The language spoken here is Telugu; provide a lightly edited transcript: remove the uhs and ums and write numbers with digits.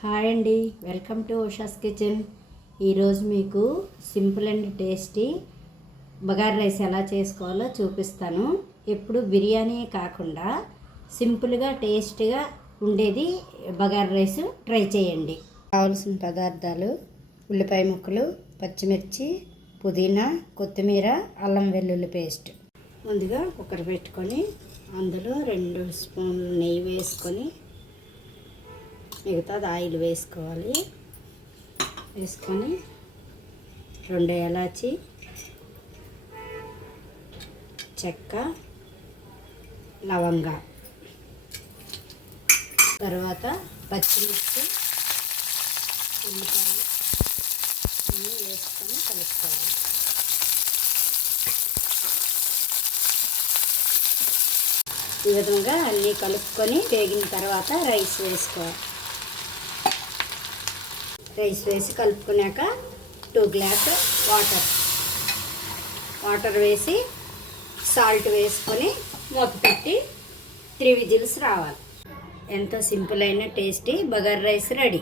హాయ్ అండి, వెల్కమ్ టు ఉషాస్ కిచెన్. ఈరోజు మీకు simple and tasty bagara rice ఎలా చేసుకోవాలో చూపిస్తాను. ఎప్పుడు బిర్యానీ కాకుండా సింపుల్గా టేస్టీగా ఉండేది బగారా రైస్ ట్రై చేయండి. కావాల్సిన పదార్థాలు: ఉల్లిపాయ ముక్కలు, పచ్చిమిర్చి, పుదీనా, కొత్తిమీర, అల్లం వెల్లుల్లి పేస్ట్. ముందుగా కుక్కర్ పెట్టుకొని అందులో 2 స్పూన్లు నెయ్యి వేసుకొని మిగతాది ఆయిల్ వేసుకోవాలి. వేసుకొని 2 ఏలాచి, చెక్క, లవంగా, తర్వాత పచ్చిమిర్చి, ఉల్లిపాయ అన్నీ వేసుకొని కలుపుకోవాలి. ఈ విధంగా అన్నీ కలుపుకొని వేగిన తర్వాత రైస్ వేసుకోవాలి. రైస్ వేసి కలుపుకున్నాక 2 గ్లాస్ వాటర్ వేసి సాల్ట్ వేసుకొని మూత పెట్టి 3 విజిల్స్ రావాలి. ఎంతో సింపుల్ అయిన టేస్టీ బగారా రైస్ రెడీ.